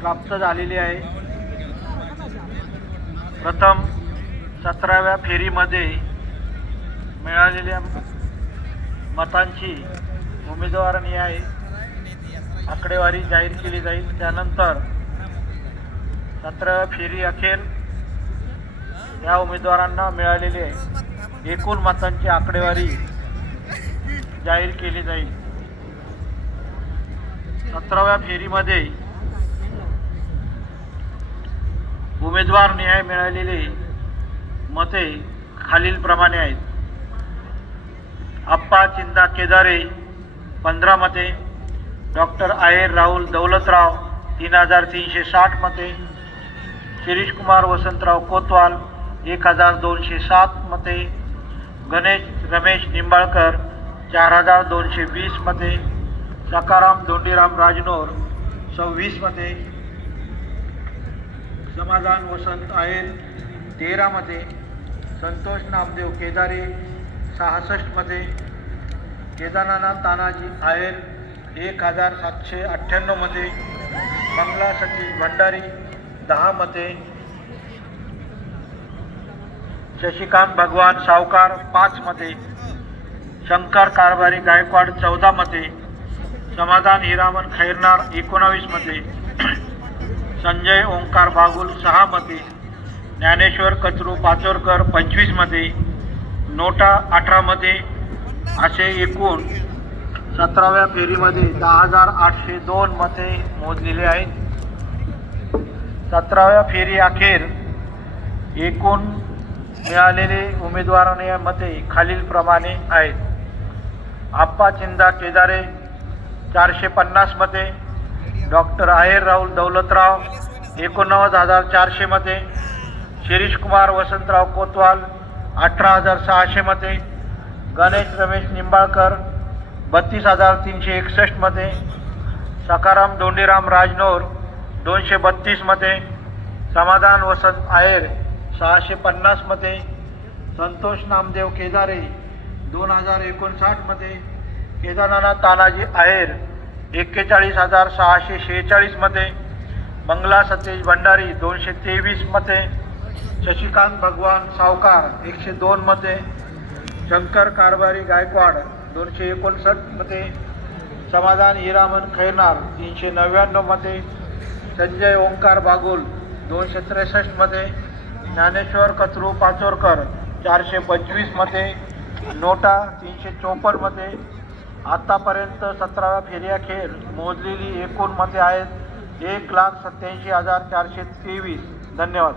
प्राप्त झालेली आहे. प्रथम सतराव्या फेरीमध्ये मिळालेल्या मतांची उमेदवारांनी आकडेवारी जाहीर केली जाईल. त्यानंतर सतराव्या फेरी अखेर या उमेदवारांना मिळालेले एकूण मतांची आकडेवारी जाहीर केली जाईल. सतराव्या फेरीमध्ये उमेदवार न्याय मिळालेले मते खालीलप्रमाणे आहेत. आप्पा चिंता केदारे पंधरा मते. डॉक्टर आयर राहुल दौलतराव तीन हजार तीनशे साठ मते. शिरीष कुमार वसंतराव कोतवाल एक हजार दोनशे सात मते. गणेश रमेश निंबाळकर चार हजार दोनशे वीस मते. सकाराम धोंडीराम राजनोर सव्वीस मते. समाधान वसंत आयर तेरामध्ये संतोष नामदेव केदारे सहासष्टमध्ये केदारनाथ तानाजी आयर एक हजार सातशे अठ्ठ्याण्णवमध्ये मंगला सतीश भंडारी दहा मते शशिकांत भगवान सावकार पाच मते शंकर कारभारी गायकवाड चौदा मते समाधान हिरामन खैरनार एकोणावीसमध्ये संजय ओंकार बागुल सहा मते ज्ञानेश्वर कचरू पाचोरकर पंचवीसमध्ये नोटा अठरामध्ये असे एकूण सतराव्या फेरीमध्ये दहा हजार आठशे दोन मते मोजलेले आहेत. सतराव्या फेरी अखेर एकूण मिळालेले उमेदवारांनी मते खालीलप्रमाणे आहेत. आप्पा चिंदा केदारे चारशे पन्नास मते डॉक्टर आहेर राहुल दौलतराव एकोणनव्वद हजार चारशे मते शिरीष कुमार वसंतराव कोतवाल अठरा हजार सहाशे मते गणेश रमेश निंबाळकर बत्तीस हजार तीनशे एकसष्ट मते सकाराम धोंडीराम राजनोर दोनशे बत्तीसमध्ये समाधान वसंत आहेर सहाशे पन्नासमध्ये संतोष नामदेव केदारे दोन हजार एकोणसाठमध्ये केदारनाथ तानाजी आहेर एक्केचाळीस हजार सहाशे शेहेचाळीसमध्ये मंगला सतीश भंडारी दोनशे तेवीसमध्ये शशिकांत भगवान सावकार एकशे दोनमध्ये शंकर कारभारी गायकवाड दोनशे एकोणसष्टमध्ये समाधान हिरामन खैरनार तीनशे नव्याण्णवमध्ये संजय ओंकार बागुल दोनशे त्रेसष्टमध्ये ज्ञानेश्वर कचरू पाचोरकर चारशे पंचवीसमध्ये नोटा तीनशे चोपन्नमध्ये आत्तापर्यंत सतराव्या खेळ मोजलेली एकूण मते आहेत. एक लाख सत्याऐंशी हजार चारशे तेवीस. धन्यवाद.